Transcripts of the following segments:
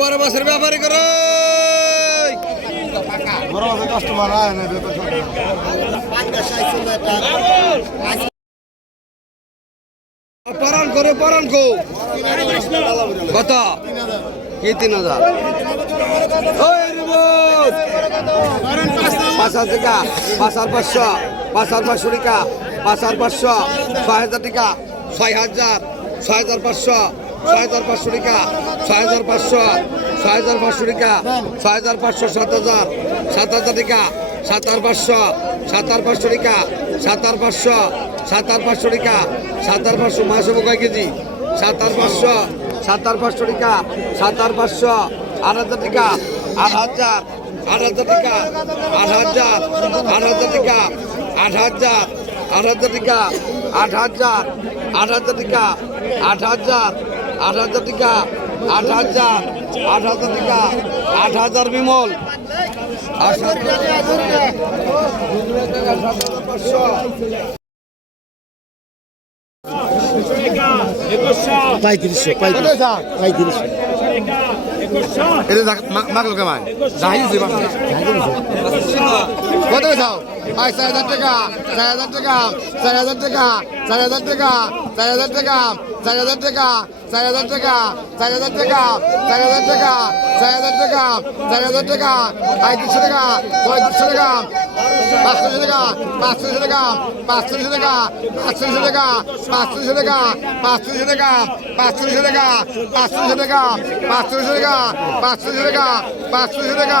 বড় মাছের ব্যাপারই করো। বড় মাছের কাস্টমার আয় না পরান করো পরান কো। কত? কি তিন হাজার। পাঁচ হাজার টাকা পাঁচ হাজার পাঁচশো পাঁচ হাজার পাঁচশো টাকা। পাঁচ হাজার পাঁচশো, ছয় হাজার টাকা, ছয় হাজার ছয় হাজার পাঁচশো, ছয় হাজার পাঁচশো টাকা, ছয় হাজার পাঁচশো, ছয় হাজার পাঁচশো টাকা, ছয় হাজার পাঁচশো, সাত হাজার সাত হাজার টাকা, সাত হাজার পাঁচশো, সাত হাজার পাঁচশো টাকা, সাত হাজার পাঁচশো, সাত হাজার পাঁচশো টাকা, সাত হাজার পাঁচশো হব কয় কেজি? সাত হাজার পাঁচশো, সাত হাজার পাঁচশো টাকা, সাত হাজার পাঁচশো, আট হাজার টাকা, আট হাজার আট হাজার টাকা, আট হাজার আট হাজার টাকা, আট হাজার আট হাজার টাকা আট হাজার আট হাজার টাকা আট হাজার আট হাজার টাকা আট হাজার আট হাজার টাকা আট হাজার বিমল। আট একুশশো পঁয়ত্রিশশো পঁয়ত্রিশশো। একুশশো এটা মাগলো কেমন কত চাও? আই চার হাজার টাকা চার হাজার টাকা চার হাজার টাকা চার হাজার টাকা চার হাজার টাকা চার হাজার টাকা চার হাজার টাকা চার হাজার টাকা চার হাজার টাকা চার হাজার টাকা চার হাজার টাকা আই দুশো টাকা পঁয়ত্রিশশো টাকা পাঁচশো টাকা পাঁচশো টাকা পাঁচশো টাকা পাঁচশো টাকা পাঁচশো টাকা পাঁচশো টাকা পাঁচশো টাকা পাঁচশো টাকা পাঁচশো টাকা পাঁচশো টাকা পাঁচশো টাকা পাঁচশো টাকা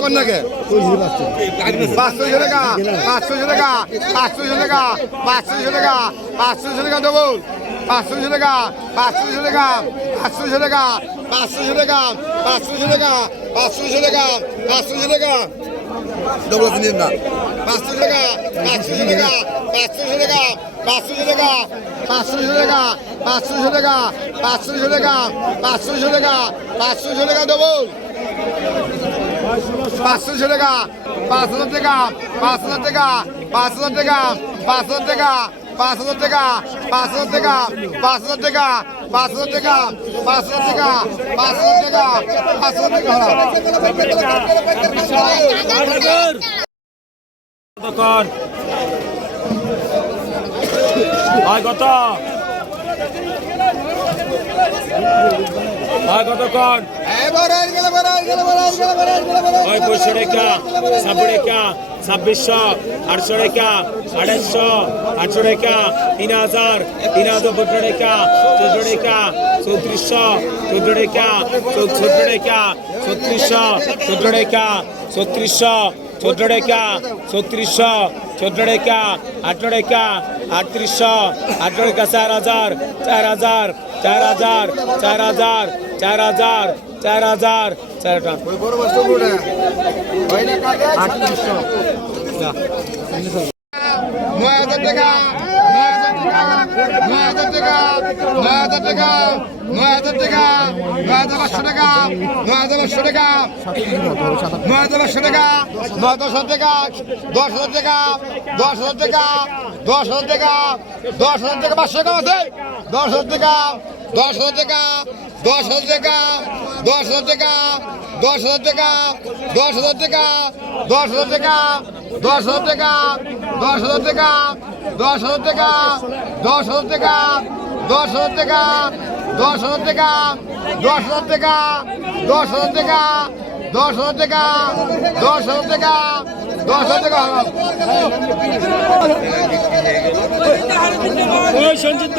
কোন নাকি পাঁচশো টাকা পাঁচশো টাকা পাঁচশো টাকা পাঁচশো টাকা পাঁচশো টাকা দেবো পাঁচশো টাকা পাঁচশো টাকা পাঁচশো টাকা পাঁচশো টাকা পাঁচশো টাকা পাঁচশো টাকা পাঁচশো টাকা ডবল নিন না পাঁচশো টাকা পাঁচশো টাকা পাঁচশো টাকা পাঁচশো টাকা পাঁচশো টাকা পাঁচশো টাকা পাঁচশো টাকা পাঁচশো টাকা পাঁচশো টাকা ডবল পাঁচশো টাকা পাঁচ হাজার টাকা পাঁচ হাজার টাকা পাঁচ হাজার টাকা পাঁচ হাজার টাকা পাঁচ হাজার টাকা পাঁচ হাজার টাকা পাঁচ হাজার টাকা পাঁচ হাজার টাকা পাঁচ হাজার টাকা পাঁচ হাজার টাকা পাঁচ হাজার টাকা কতক্ষণ হয় কত হয় হয় পঁচিশশো টাকা ছাব্বিশ টাকা ছাব্বিশশো আটশো টাকা আড়াইশো আটশো টাকা তিন হাজার তিন হাজার পনেরো টাকা চোদ্দ টাকা চৌত্রিশশো চোদ্দ টাকা চৌদ্দ টাকা ছত্রিশশো চোদ্দ টাকা ছত্রিশশো চোদ্দ টাকা ছত্রিশশো চোদ্দ টাকা আঠারো টাকা আটত্রিশশো আঠারো টাকা চার হাজার চার হাজার চার হাজার চার হাজার চার হাজার চার হাজার চার টাকা নয় হাজার টাকা নয় হাজার নয় হাজার টাকা নয় হাজার টাকা নয় হাজার টাকা নয় হাজার পাঁচশো টাকা নয় হাজার পাঁচশো টাকা নয় হাজার পাঁচশো টাকা নয় দশ হাজার টাকা দশ হাজার টাকা দশ হাজার টাকা দশ হাজার টাকা দশ হাজার টাকা পাঁচশো টাকা আছে দশ হাজার টাকা দশ হাজার টাকা দশ হাজার টাকা দশ হাজার টাকা দশ হাজার টাকা দশ হাজার টাকা দশ হাজার টাকা দশ হাজার টাকা দশ হাজার টাকা দশ হাজার টাকা দশ হাজার টাকা দশ হাজার টাকা দশ হাজার টাকা দশ হাজার টাকা দশ হাজার টাকা দশ হাজার টাকা দশ হাজার টাকা দশ হাজার টাকা সঞ্জিত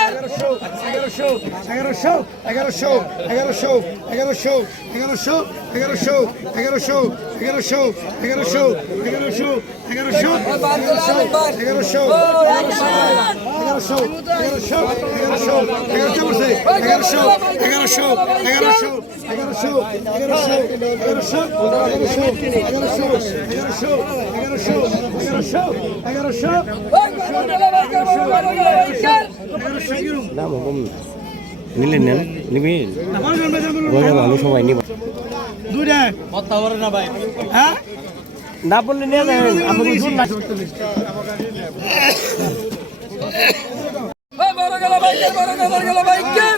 এগারোশো এগারোশো এগারোশো এগারোশো এগারোশো এগারোশো এগারোশো এগারোশো এগারোশো এগারোশো এগারোশো এগারোশো এগারোশো এগারোশো এগারোশো এগারোশো এগারোশো এগারোশো বসে এগারোশো এগারোশো এগারোশো এগারোশো এগারোশো এগারোশো এগারোশো এগারোশো এগারোশো এগারোশো এগারোশো এগারোশো দাম কম নিলে নেন নিবেন গজা ভালো সবাই নিব না বললে নিয়ে যাবেন আপনি বড় গেল বাইকের বড় গেল বাইকের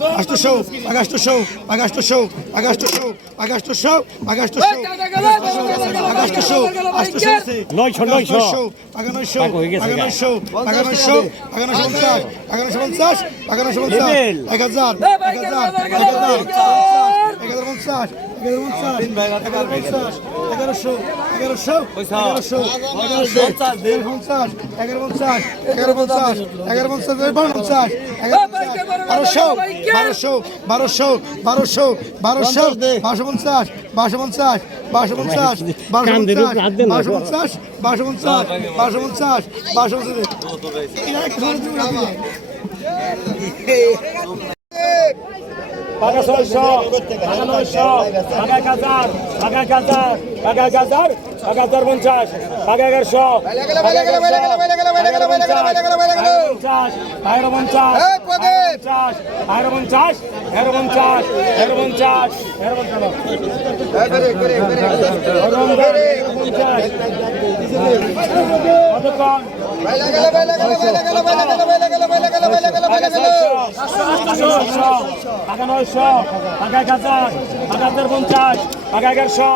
Agasto show, agasto show, agasto show, agasto show, agasto show, agasto show. Agasto show, agasto show. Noi show, noi show. Aga noi show, aga noi show, aga noi show, aga noi show, aga noi show, aga noi show, aga noi show, এগারো পঞ্চাশ এগারো পঞ্চাশ এগারো পঞ্চাশ বারোশো বারোশো বারোশো বারোশো বারোশো বারোশো পঞ্চাশ বারোশো পঞ্চাশ বারোশো পঞ্চাশ বারোশো পঞ্চাশ বারোশো পঞ্চাশ বারোশো পঞ্চাশ বারোশো পঞ্চাশ Paga só o show, paga no show, paga casar, paga casar, paga casar, একাত্তর পঞ্চাশ আগে এগারোশো পঞ্চাশ আয়ের পঞ্চাশ পঞ্চাশ আয়ের পঞ্চাশ এর পঞ্চাশ এর পঞ্চাশ এর পঞ্চাশ টাকা নয়শো টাকা এক হাজার টাকা হাজার পঞ্চাশ টাকা এগারোশো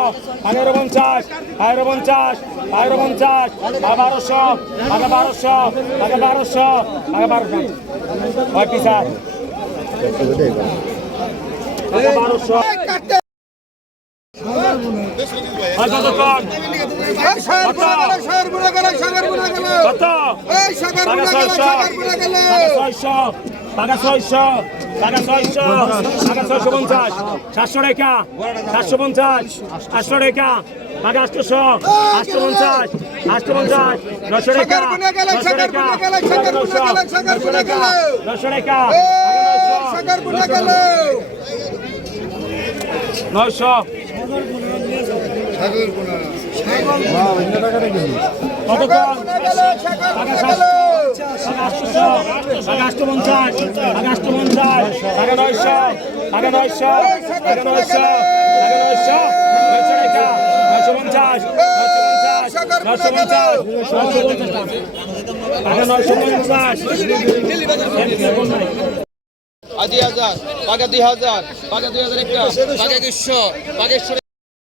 এগারো পঞ্চাশ এগারো পঞ্চাশ এগারো পঞ্চাশ টাকা বারোশো টাকা বারোশো টাকা বারোশো টাকা বারোশো হয় পিসার বারোশো টাকা ছয়শো টাকা ছয়শো টাকা ছয়শো পঞ্চাশ সাতশো টাকা সাতশো পঞ্চাশ আটশো টাকা টাকা আটশোশো আটশো পঞ্চাশ আটশো পঞ্চাশ নশো টাকা নশো টাকা নশো নশো টাকা কতক্ষণ টাকা সাতশো টাকা আটশোশো টাকা আটশো পঞ্চাশ টাকা আটশো পঞ্চাশ টাকা নয়শো টাকা নয়শো টাকা নয়শো টাকা নয়শো নয়শো টাকা নয়শো পঞ্চাশ নয়শো পঞ্চাশ নয়শো পঞ্চাশ টাকা নয়শো পঞ্চাশ আদি হাজার পাকা দুই হাজার পাকা দুই হাজার একটা পাকা একুশশো পাকা একশো